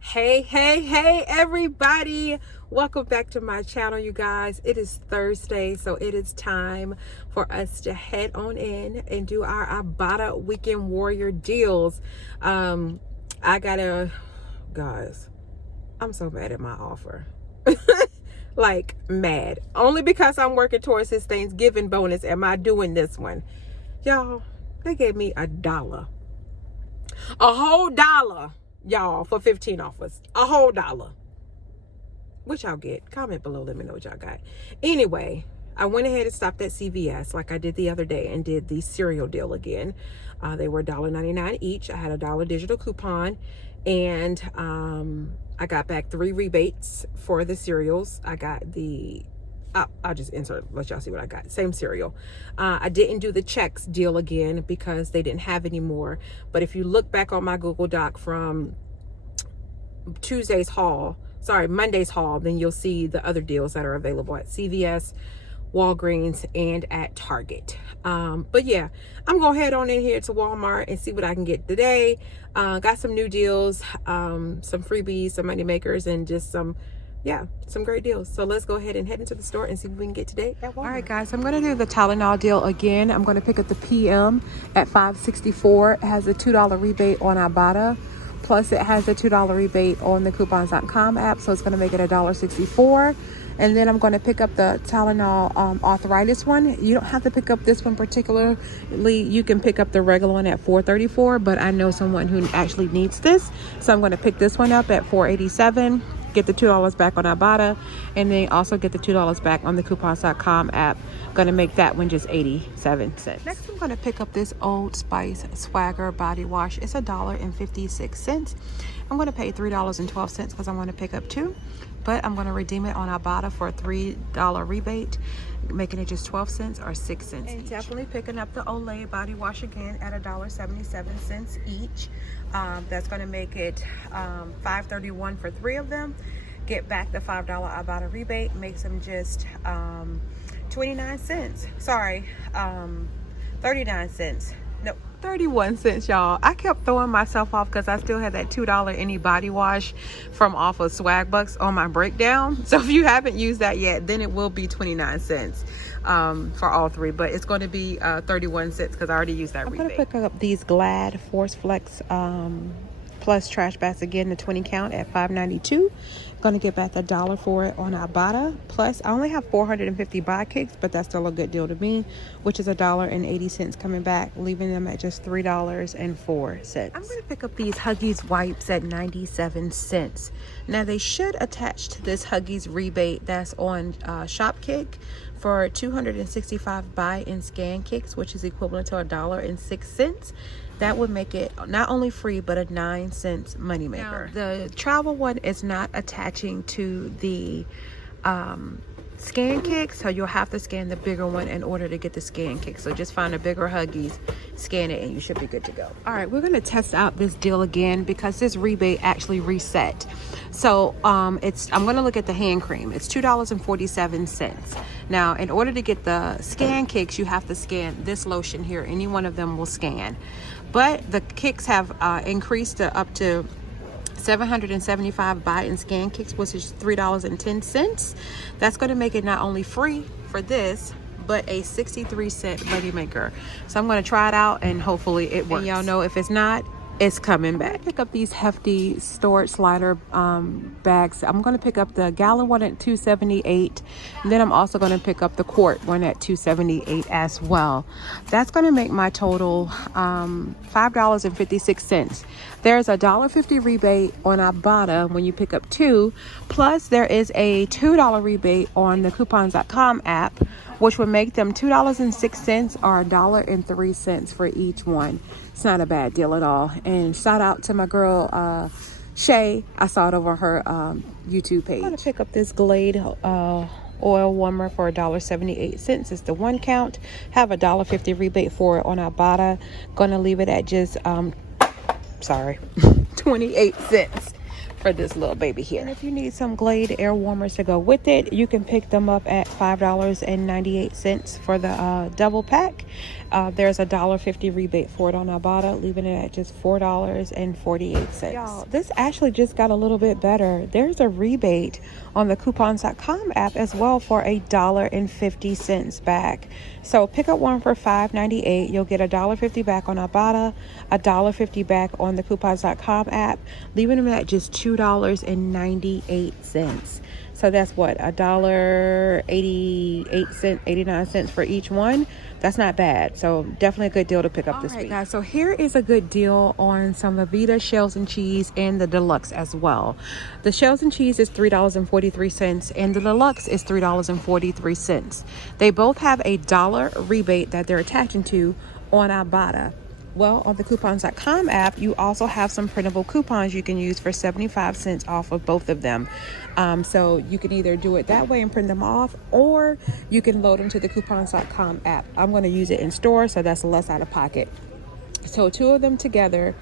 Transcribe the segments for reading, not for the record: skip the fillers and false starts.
Hey everybody, welcome back to my channel, you guys. It is Thursday, so it is time for us to head on in and do our Ibotta weekend warrior deals. Guys, I'm so mad at my offer. Like mad, only because I'm working towards this Thanksgiving bonus am I doing this one. Y'all, they gave me a whole dollar, y'all, for 15 offers. A whole dollar. What y'all get? Comment below, let me know what y'all got. Anyway, I went ahead and stopped at CVS like I did the other day and did the cereal deal again. They were $1.99 each. I had a $1 digital coupon, and I got back 3 rebates for the cereals. I got the I'll just let y'all see what I got. Same cereal. I didn't do the checks deal again because they didn't have any more. But if you look back on my Google Doc from Monday's haul, then you'll see the other deals that are available at CVS, Walgreens, and at Target. But yeah, I'm gonna head on in here to Walmart and see what I can get today. Got some new deals, some freebies, some money makers, and just some great deals. So let's go ahead and head into the store and see what we can get today at Walmart. All right, guys, I'm going to do the Tylenol deal again. I'm going to pick up the PM at $5.64. It has a $2 rebate on Ibotta. Plus, it has a $2 rebate on the coupons.com app. So it's going to make it $1.64. And then I'm going to pick up the Tylenol arthritis one. You don't have to pick up this one particularly. You can pick up the regular one at $4.34. But I know someone who actually needs this. So I'm going to pick this one up at $4.87. Get the $2 back on Ibotta, and then also get the $2 back on the coupons.com app. Gonna make that one just 87 cents. Next, I'm gonna pick up this Old Spice Swagger body wash. It's $1.56. I'm gonna pay $3.12 because I'm gonna pick up 2, but I'm gonna redeem it on Ibotta for a $3 rebate, making it just 12 cents or 6 cents each. Definitely picking up the Olay body wash again at $1.77 each. That's going to make it $5.31 for 3 of them. Get back the $5 Ibotta rebate, makes them just 29 cents. Sorry, 39 cents. No, 31 cents, y'all. I kept throwing myself off because I still had that $2 any body wash from off of Swag Bucks on my breakdown. So if you haven't used that yet, then it will be 29 cents for all 3, but it's going to be 31 cents because I already used that rebate. I'm going to pick up these Glad Force Flex Plus trash bags again, the 20 count at $5.92. Going to get back $1 for it on Ibotta. Plus, I only have 450 buy kicks, but that's still a good deal to me, which is $1.80 coming back, leaving them at just $3.04. I'm going to pick up these Huggies wipes at 97 cents. Now, they should attach to this Huggies rebate that's on Shopkick for 265 buy and scan kicks, which is equivalent to $1.06. That would make it not only free, but a 9 cents moneymaker. The travel one is not attaching to the scan kick, so you'll have to scan the bigger one in order to get the scan kick. So just find a bigger Huggies, scan it, and you should be good to go. All right, we're gonna test out this deal again because this rebate actually reset. So I'm gonna look at the hand cream. It's $2.47. Now, in order to get the scan kicks, you have to scan this lotion here. Any one of them will scan. But the kicks have increased to up to 775 buy and scan kicks, which is $3.10. That's going to make it not only free for this, but a 63-cent moneymaker. So I'm going to try it out and hopefully it works. And y'all know if it's not, it's coming back. Pick up these hefty storage slider bags. I'm going to pick up the gallon one at $2.78, and then I'm also going to pick up the quart one at $2.78 as well. That's going to make my total $5.56. There's a $1.50 rebate on Ibotta when you pick up 2, plus there is a $2 rebate on the coupons.com app, which would make them $2.06 or $1.03 for each one. It's not a bad deal at all. And shout out to my girl Shay. I saw it over her YouTube page. I'm gonna pick up this Glade oil warmer for $1.78. It's the 1 count. Have a $1.50 rebate for it on Ibotta. Gonna leave it at just 28 cents. for this little baby here. And if you need some Glade air warmers to go with it, you can pick them up at $5.98 for the double pack. There's a $1.50 rebate for it on Ibotta, leaving it at just $4.48. Y'all, this actually just got a little bit better. There's a rebate on the coupons.com app as well for $1.50 back. So pick up one for $5.98. You'll get $1.50 back on Ibotta, $1.50 back on the coupons.com app, leaving them at just $2.98. So that's what, $1.88, 89 cents for each one. That's not bad. So definitely a good deal to pick up this week. Guys, so here is a good deal on some Ibotta shells and cheese and the deluxe as well. The shells and cheese is $3.43 and the deluxe is $3.43. They both have a $1 rebate that they're attaching to on Ibotta. Well, on the coupons.com app, you also have some printable coupons you can use for 75 cents off of both of them. So you can either do it that way and print them off, or you can load them to the coupons.com app. I'm going to use it in store, so that's less out of pocket. So two of them together,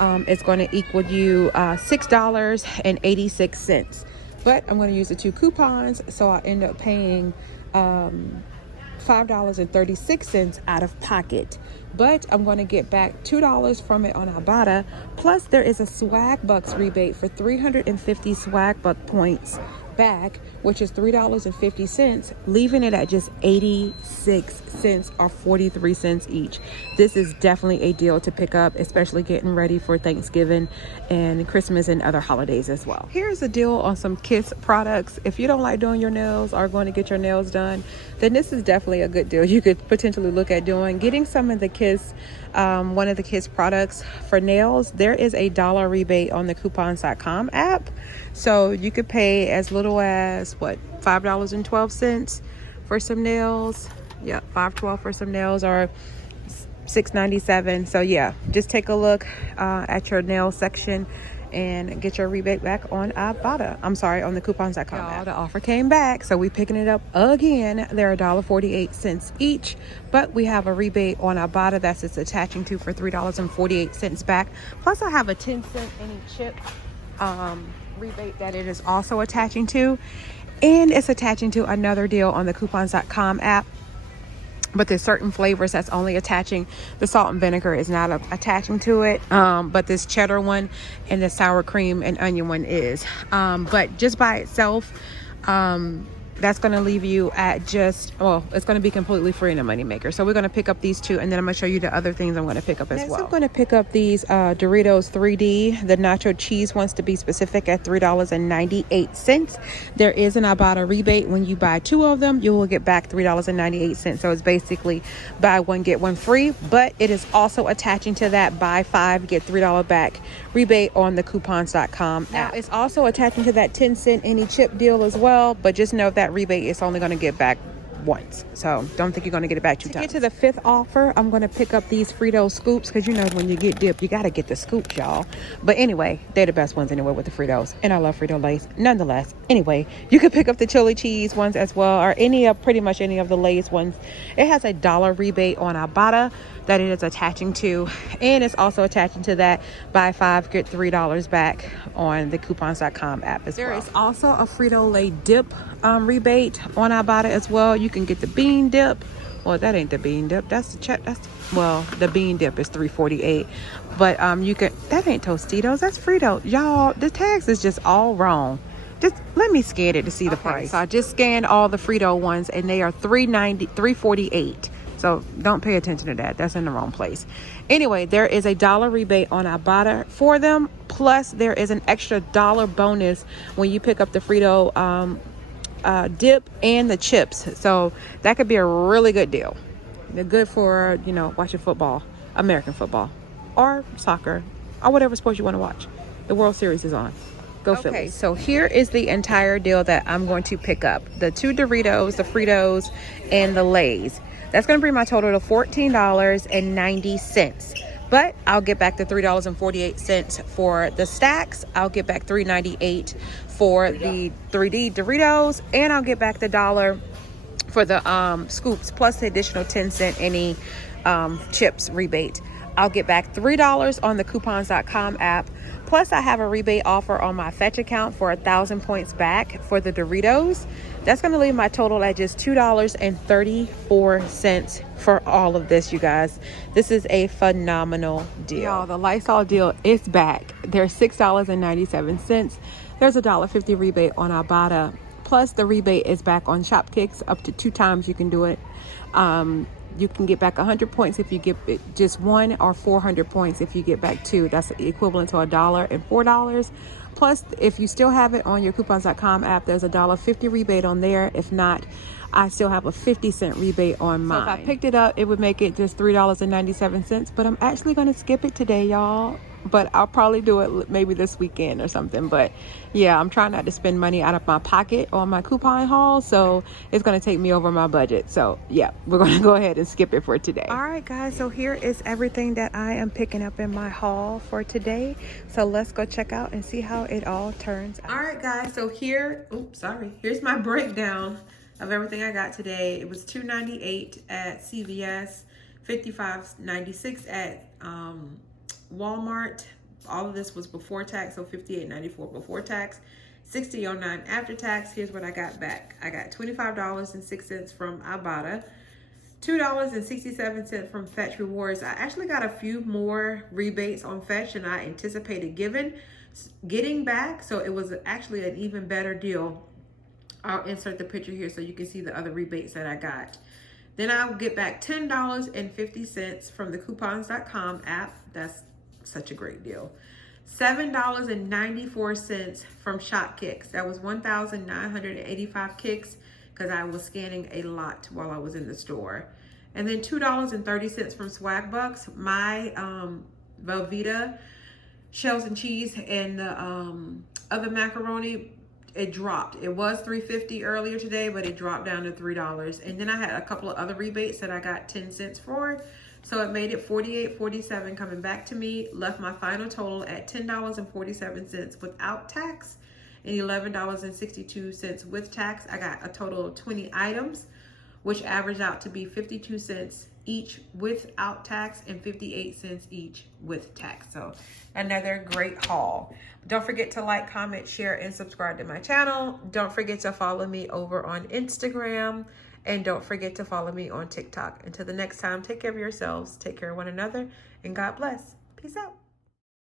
it's going to equal you $6.86. But I'm going to use the two coupons, so I'll end up paying $5.36 out of pocket. But I'm going to get back $2 from it on Ibotta. Plus, there is a Swag Bucks rebate for 350 Swag Buck points back, which is $3.50, leaving it at just 86 cents or 43 cents each. This is definitely a deal to pick up, especially getting ready for Thanksgiving and Christmas and other holidays as well. Here's a deal on some Kiss products. If you don't like doing your nails or going to get your nails done, then this is definitely a good deal you could potentially look at doing. Getting some of the Kiss, one of the Kiss products for nails, there is a $1 rebate on the coupons.com app. So you could pay as little as what, $5.12 for some nails. Yeah, $5.12 for some nails, or $6.97. So yeah, just take a look at your nail section and get your rebate back on Ibotta. I'm sorry, on the coupons.com app. The offer came back, so we picking it up again. They're $1.48 each, but we have a rebate on Ibotta that's it's attaching to for $3.48 back. Plus I have a 10-cent any chip rebate that it is also attaching to, and it's attaching to another deal on the coupons.com app. But there's certain flavors that's only attaching. The salt and vinegar is not attaching to it, but this cheddar one and the sour cream and onion one is. But just by itself, that's going to leave you at just, well, it's going to be completely free in a moneymaker. So we're going to pick up these two, and then I'm going to show you the other things I'm going to pick up as well. I'm going to pick up these Doritos 3D, the nacho cheese ones to be specific, at $3.98. There is an Ibotta rebate. When you buy two of them, you will get back $3.98. So it's basically buy one, get one free, but it is also attaching to that buy five, get $3 back rebate on the coupons.com app. Now, it's also attaching to that 10-cent any chip deal as well, but just know that rebate is only going to get back once, so don't think you're going to get it back two times. To get to the fifth offer, I'm going to pick up these Frito scoops, because you know when you get dip, you got to get the scoops, y'all. But anyway, they're the best ones anyway with the Fritos, and I love Frito Lays nonetheless. Anyway, you could pick up the chili cheese ones as well, or pretty much any of the Lay's ones. It has a $1 rebate on Ibotta that it is attaching to, and it's also attaching to that buy five, get $3 back on the coupons.com app as well. There is also a Frito-Lay dip rebate on Ibotta as well. You can get the bean dip. Well, that ain't the bean dip, that's the check. Well, the bean dip is $3.48, but you can, that ain't Tostitos, that's Frito. Y'all, the tags is just all wrong. Just let me scan it to see the price. So I just scanned all the Frito ones, and they are $3.48. So don't pay attention to that. That's in the wrong place. Anyway, there is a $1 rebate on Ibotta for them. Plus, there is an extra $1 bonus when you pick up the Frito dip and the chips. So that could be a really good deal. They're good for, you know, watching football, American football, or soccer, or whatever sport you want to watch. The World Series is on. Go Phillies. Okay, so here is the entire deal that I'm going to pick up. The two Doritos, the Fritos, and the Lay's. That's going to bring my total to $14.90. But I'll get back the $3.48 for the stacks. I'll get back $3.98 for the 3D Doritos. And I'll get back the $1 for the scoops, plus the additional 10-cent any chips rebate. I'll get back $3 on the coupons.com app. Plus, I have a rebate offer on my Fetch account for 1,000 points back for the Doritos. That's going to leave my total at just $2.34 for all of this, you guys. This is a phenomenal deal. Y'all, the Lysol deal is back. They're $6.97. There's a $1.50 rebate on Ibotta. Plus, the rebate is back on Shopkicks. Up to 2 times you can do it. You can get back 100 points if you get just 1, or 400 points if you get back 2. That's equivalent to $1 and $4. Plus, if you still have it on your coupons.com app, there's a $1.50 rebate on there. If not, I still have a 50-cent rebate on mine. So if I picked it up, it would make it just $3.97. But I'm actually going to skip it today, y'all. But I'll probably do it maybe this weekend or something. But yeah, I'm trying not to spend money out of my pocket on my coupon haul, so it's going to take me over my budget. So yeah, we're going to go ahead and skip it for today. All right, guys, so here is everything that I am picking up in my haul for today. So let's go check out and see how it all turns out. All right, guys, so here's my breakdown of everything I got today. It was $2.98 at CVS, $55.96 at Walmart. All of this was before tax, so $58.94 before tax, $60.09 after tax. Here's what I got back. I got $25.06 from Ibotta, $2.67 from Fetch Rewards. I actually got a few more rebates on Fetch than I anticipated getting back, so it was actually an even better deal. I'll insert the picture here so you can see the other rebates that I got. Then I'll get back $10.50 from the coupons.com app. That's such a great deal. $7.94 from Shopkicks. That was 1,985 kicks because I was scanning a lot while I was in the store. And then $2.30 from Swag Bucks. My Velveeta shells and cheese and the other macaroni, it dropped. It was $3.50 earlier today, but it dropped down to $3. And then I had a couple of other rebates that I got 10 cents for. So it made it $48.47 coming back to me. Left my final total at $10.47 without tax and $11.62 with tax. I got a total of 20 items, which averaged out to be 52 cents each without tax and 58 cents each with tax. So another great haul. Don't forget to like, comment, share, and subscribe to my channel. Don't forget to follow me over on Instagram. And don't forget to follow me on TikTok. Until the next time, take care of yourselves, take care of one another, and God bless. Peace out.